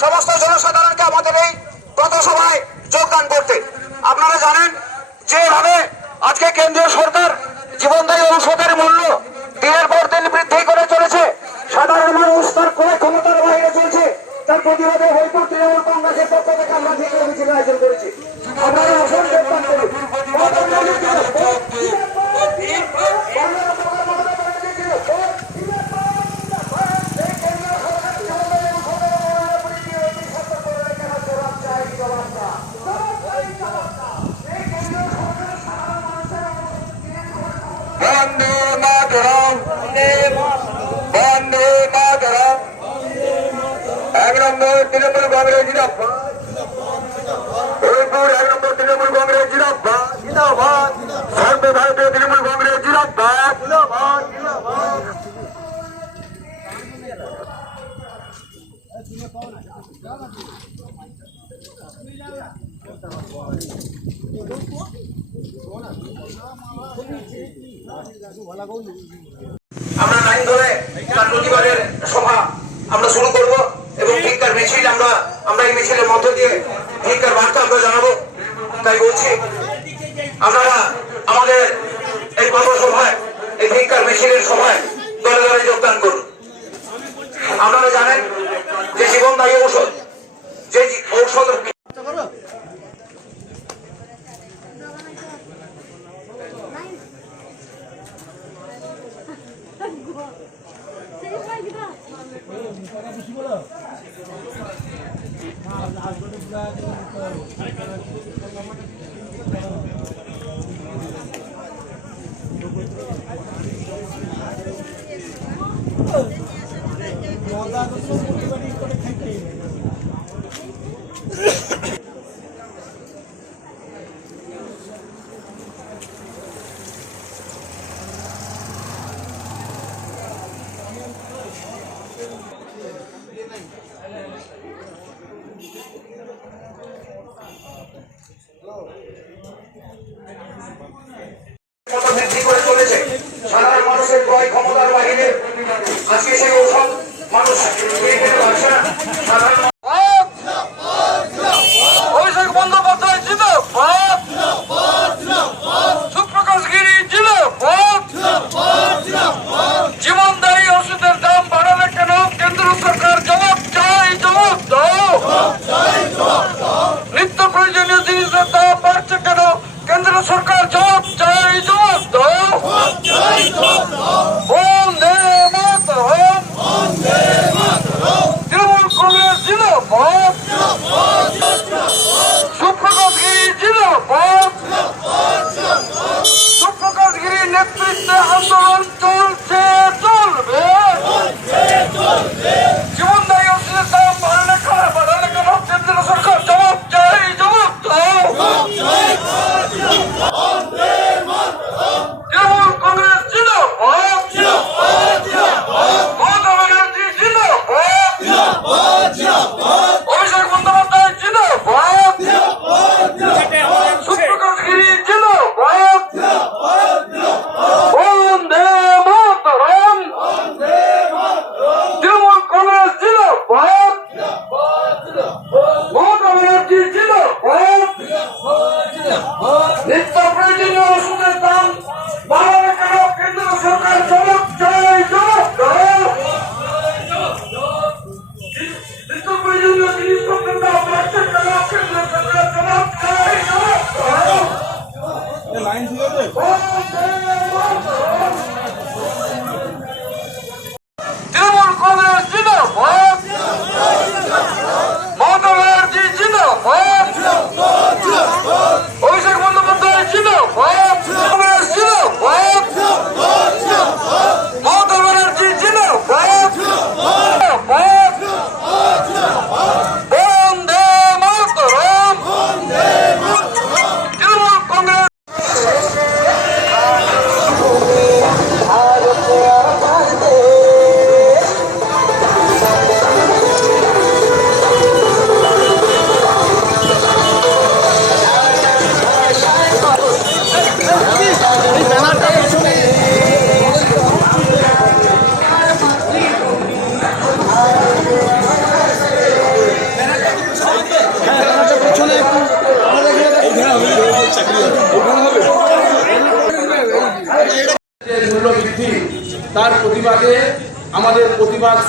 জনসাধারণকে আমাদের এই গত পথসভায় যোগদান করতে। আপনারা জানেন যেভাবে আজকে কেন্দ্রীয় সরকার জীবনদায়ী ঔষধের মূল্য দিনের পর দিন বৃদ্ধি করে চলেছে। সাধারণ মানুষ তার ক্রয় ক্ষমতার বাইরে চলছে। তার প্রতিবাদে হরিপুর তৃণমূল কংগ্রেসের পক্ষ থেকে আমরা মিছিল আয়োজন করেছি। আপনারা আসুন জিরাপ্পা হরিপুর এক নম্বর তৃণমূল কংগ্রেস জিরাপ্পা জিন্দাবাদ। সর্বভারতীয় তৃণমূল কংগ্রেস জিন্দাবাদ জিন্দাবাদ আমরা লাইন ধরে তার প্রতিবাদের সভা আমরা শুরু করব এবং ভিক্ষার মিছিল আমরা আমরা এই মিছিলের মধ্য দিয়ে ভিক্ষার বার্তা আমরা জানাব, তাই বলছি, আপনারা আমাদের এই কর্মসভায়, এই ভিক্ষার মিছিলের সময় দলে দলে যোগদান করুন। আপনারা জানেন যে জীবনদায়ী ঔষধ, যে ঔষধ কত বৃদ্ধি করে চলেছে। সাধারণ মানুষের ক্রয় ক্ষমতার বাহিরে আজকে সেই ঔষধ মানুষ কিনে খেতে পারছে না। সাধারণ অভিষেক বন্দ্যোপাধ্যায়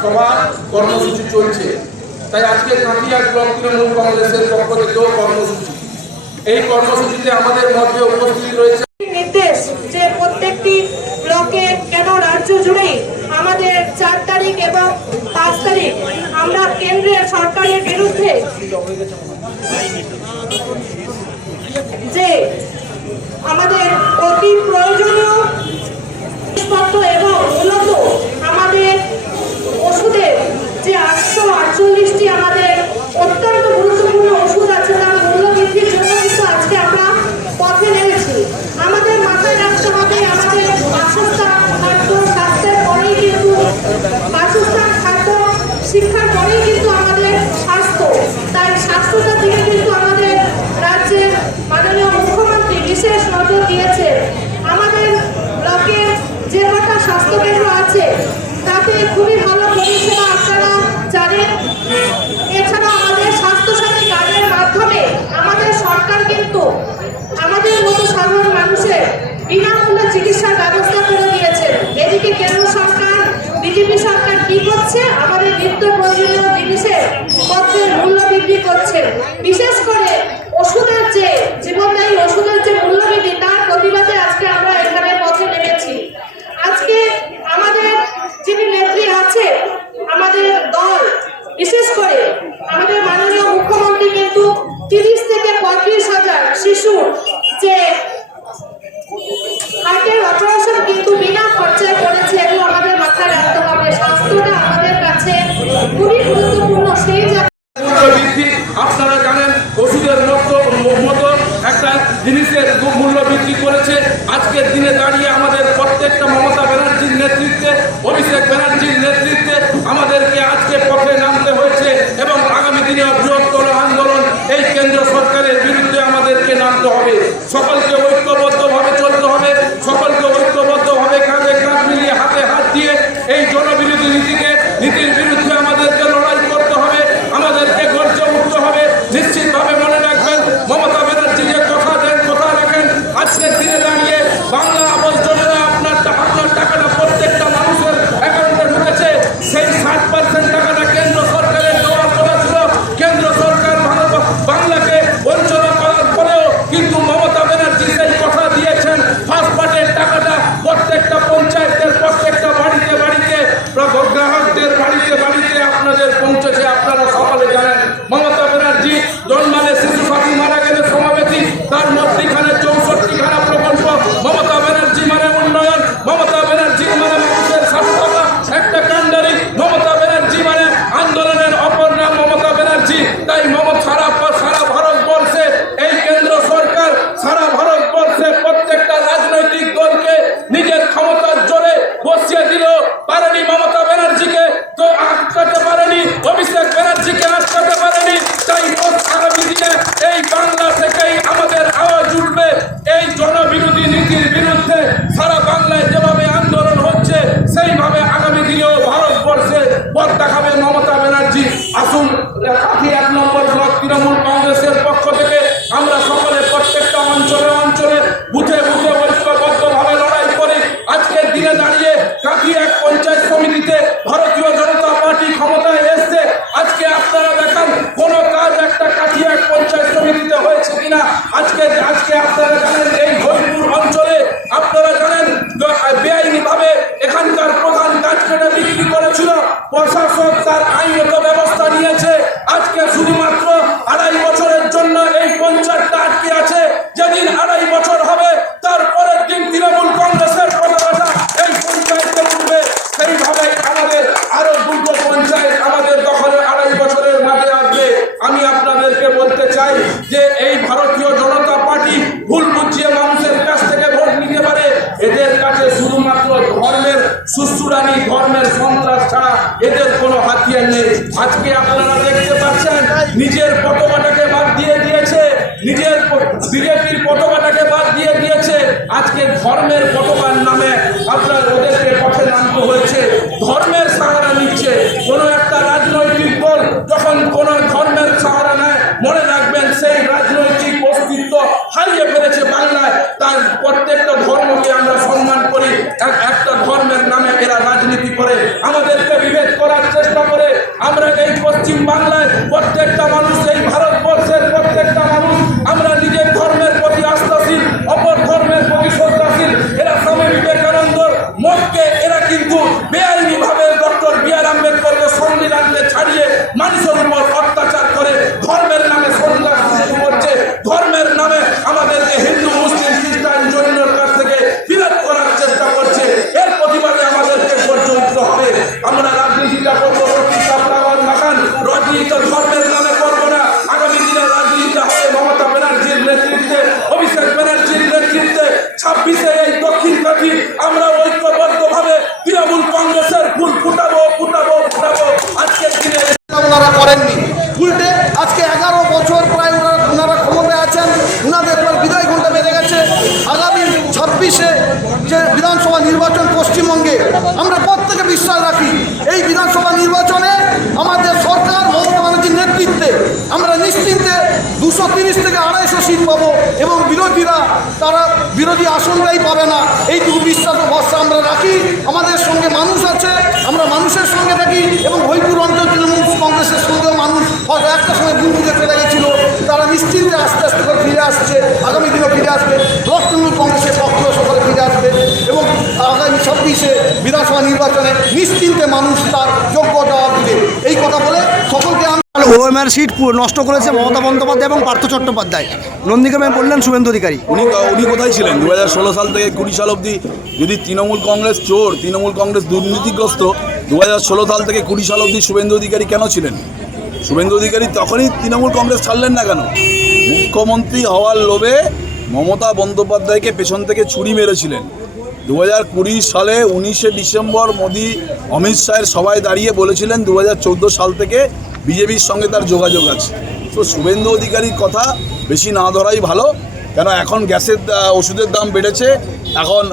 সভা কর্মসূচি চলছে। তাই আজকে কাঁথিয়া ব্লক তৃণমূল কংগ্রেসের পক্ষ থেকেও কর্মসূচি। এই কর্মসূচিতে আমাদের মধ্যে উপস্থিত রয়েছে নির্দেশ যে প্রত্যেকটি কেন রাজ্য আমাদের চার তারিখ এবং পাঁচ তারিখ আমরা কেন্দ্রীয় সরকারের বিরুদ্ধে যে আমাদের অতি প্রয়োজনীয় এবং মূলত হয়েছে তাতে খুবই ভালো পরিষেবা আপনারা জানেন। এছাড়া আমাদের স্বাস্থ্যসাথী কার্ডের মাধ্যমে আমাদের সরকার কিন্তু আমাদের মতো সাধারণ মানুষের বিনামূল্যে চিকিৎসার ব্যবস্থা করে দিয়েছেন। এদিকে কেন্দ্র সরকার, বিজেপি সরকার কি করছে? আমাদের নিত্য প্রয়োজনীয় জিনিসের পত্রের মূল্য বৃদ্ধি করছে। বিশেষ করে ওষুধের যে জীবনদায়ী ওষুধের যে মূল্য তার প্রতিবাদে আজকে আমরা হয়েছে। আজকের দিনে দাঁড়িয়ে আমাদের প্রত্যেকটা মমতা ব্যানার্জির নেতৃত্বে, অভিষেক ব্যানার্জির নেতৃত্বে আমাদেরকে আজকে পথে নাম কোন একটা রাজনৈতিক দল যখন কোন ধর্মের সাহারা নেয়, মনে রাখবেন সেই রাজনৈতিক অস্তিত্ব হারিয়ে ফেলেছে বাংলায়। তার প্রত্যেকটা ধর্মকে আমরা সম্মান করি। একটা ধর্মের নামে এরা রাজনীতি করে। আমাদেরকে বিভেদ করার চেষ্টা করে। আমরা এই পশ্চিম বাংলায় প্রত্যেকটা মানুষ এই ভারত তারা বিরোধী আসনটাই পাবে না। এইটুকু বিশ্বাস ও ভরসা আমরা রাখি। আমাদের সঙ্গে মানুষ আছে, আমরা মানুষের সঙ্গে থাকি এবং হইপুর অঞ্চল তৃণমূল কংগ্রেসের সঙ্গেও মানুষ হয়তো একটা সময় দুর্নীতি ফেলে গেছিল। তারা নিশ্চিন্তে আস্তে আস্তে করে ফিরে আসছে। আগামী দিনে ফিরে আসবে। ব্লক তৃণমূল কংগ্রেসের সক্রিয় সকলে ফিরে আসবে এবং আগামী ছাব্বিশে বিধানসভা নির্বাচনে নিশ্চিন্তে মানুষ তার যোগ্য জবাব দিবে। এই কথা বলে ওএমআর সিট নষ্ট করেছে মমতা বন্দ্যোপাধ্যায় এবং পার্থ চট্টোপাধ্যায়। নন্দীগ্রামে বললেন শুভেন্দু অধিকারী। উনি উনি কোথায় ছিলেন? দু সাল থেকে কুড়ি সাল অবধি যদি তৃণমূল কংগ্রেস চোর, তৃণমূল কংগ্রেস দুর্নীতিগ্রস্ত দু সাল থেকে কুড়ি সাল অবধি শুভেন্দু অধিকারী কেন ছিলেন? শুভেন্দু অধিকারী তখনই তৃণমূল কংগ্রেস ছাড়লেন না কেন? মুখ্যমন্ত্রী হওয়ার লোভে মমতা বন্দ্যোপাধ্যায়কে পেছন থেকে ছুরি মেরেছিলেন। দু হাজার কুড়ি সালে উনিশে ডিসেম্বর মোদি অমিত শাহের সবাই দাঁড়িয়ে বলেছিলেন দু হাজার চোদ্দ সাল থেকে বিজেপির সঙ্গে তার যোগাযোগ আছে। তো শুভেন্দু অধিকারীর কথা বেশি না ধরাই ভালো কেন এখন গ্যাসের ওষুধের দাম বেড়েছে এখন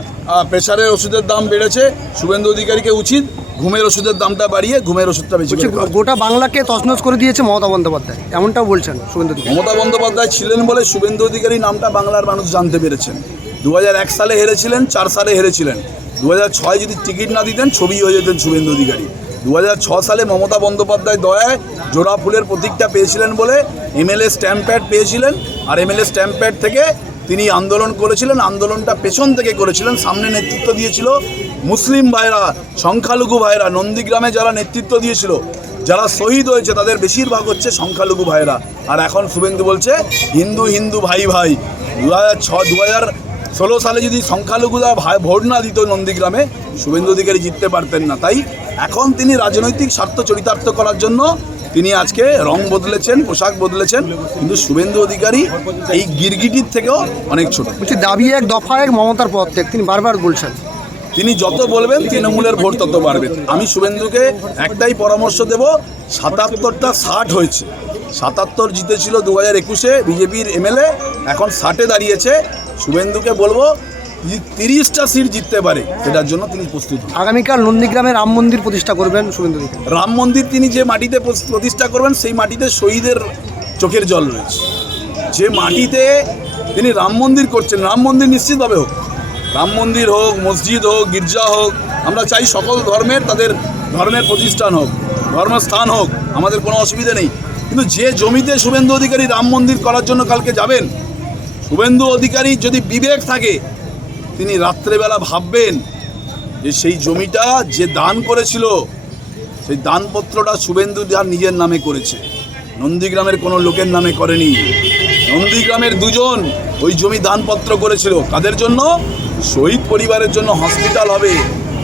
প্রেশারের ওষুধের দাম বেড়েছে শুভেন্দু অধিকারীকে উচিত ঘুমের ওষুধের দামটা বাড়িয়ে ঘুমের ওষুধটা বেশি গোটা বাংলাকে তছনছ করে দিয়েছে মমতা বন্দ্যোপাধ্যায় এমনটাও বলছেন শুভেন্দু মমতা বন্দ্যোপাধ্যায় ছিলেন বলে শুভেন্দু অধিকারী নামটা বাংলার মানুষ জানতে পেরেছেন। দু সালে হেরেছিলেন, চার সালে হেরেছিলেন। দু যদি টিকিট না দিতেন, ছবি হয়ে যেতেন শুভেন্দু অধিকারী। দু সালে মমতা বন্দ্যোপাধ্যায় দয়ায় জোড়া ফুলের প্রতীকটা পেয়েছিলেন বলে এমএলএ স্ট্যাম্প প্যাড পেয়েছিলেন। আর এমএলএ স্ট্যাম্প প্যাড থেকে তিনি আন্দোলন করেছিলেন, আন্দোলনটা পেছন থেকে করেছিলেন, সামনে নেতৃত্ব দিয়েছিল মুসলিম ভাইরা, সংখ্যালঘু ভাইরা, নন্দীগ্রামে যারা নেতৃত্ব দিয়েছিল, যারা শহীদ হয়েছে, তাদের বেশিরভাগ হচ্ছে সংখ্যালঘু ভাইরা। আর এখন শুভেন্দু বলছে, হিন্দু হিন্দু ভাই ভাই দু হাজার ছ দু হাজার ষোলো সালে যদি সংখ্যালঘুরা ভাই ভোট না দিত নন্দীগ্রামে শুভেন্দু অধিকারী জিততে পারতেন না। তাই এখন তিনি রাজনৈতিক স্বার্থ চরিতার্থ করার জন্য তিনি আজকে রং বদলেছেন পোশাক বদলেছেন কিন্তু শুভেন্দু অধিকারী এই গিরগিটির থেকেও অনেক ছোট। বলছি দাবি এক দফা এক মমতার পদত্যাগ তিনি বারবার বলছেন। তিনি যত বলবেন তৃণমূলের ভোট তত বাড়বে। আমি শুভেন্দুকে একটাই পরামর্শ দেব সাতাত্তরটা ষাট হয়েছে। সাতাত্তর জিতেছিল দু হাজার একুশে বিজেপির এমএলএ এখন ষাটে দাঁড়িয়েছে। শুভেন্দুকে বলব তিরিশটা সিট জিততে পারে। সেটার জন্য তিনি প্রস্তুত আগামীকাল নন্দীগ্রামে রাম মন্দির প্রতিষ্ঠা করবেন শুভেন্দু রাম মন্দির তিনি যে মাটিতে প্রতিষ্ঠা করবেন সেই মাটিতে শহীদের চোখের জল রয়েছে। যে মাটিতে তিনি রাম মন্দির করছেন রাম মন্দির নিশ্চিতভাবে হোক। রাম মন্দির হোক মসজিদ হোক গির্জা হোক আমরা চাই সকল ধর্মের তাদের ধর্মের প্রতিষ্ঠান হোক ধর্মস্থান হোক আমাদের কোনো অসুবিধা নেই। কিন্তু যে জমিতে শুভেন্দু অধিকারী রাম মন্দির করার জন্য কালকে যাবেন শুভেন্দু অধিকারী যদি বিবেক থাকে, তিনি রাত্রেবেলা ভাববেন যে সেই জমিটা যে দান করেছিল, সেই দানপত্রটা শুভেন্দু যার নিজের নামে করেছে। নন্দীগ্রামের কোনো লোকের নামে করেনি। নন্দীগ্রামের দুজন ওই জমি দানপত্র করেছিল। কাদের জন্য? শহীদ পরিবারের জন্য হসপিটাল হবে।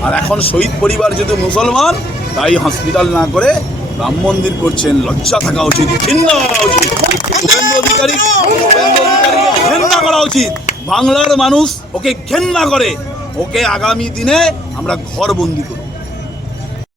আর এখন শহীদ পরিবার যদি মুসলমান, তাই হসপিটাল না করে রাম মন্দির করছেন, লজ্জা থাকা উচিত, ঘৃণা করা উচিত। শুভেন্দু অধিকারী শুভেন্দু অধিকারীকে ঘৃণা করা উচিত। বাংলার মানুষ ওকে ঘেন্না করে। ওকে আগামী দিনে আমরা ঘরবন্দি করব।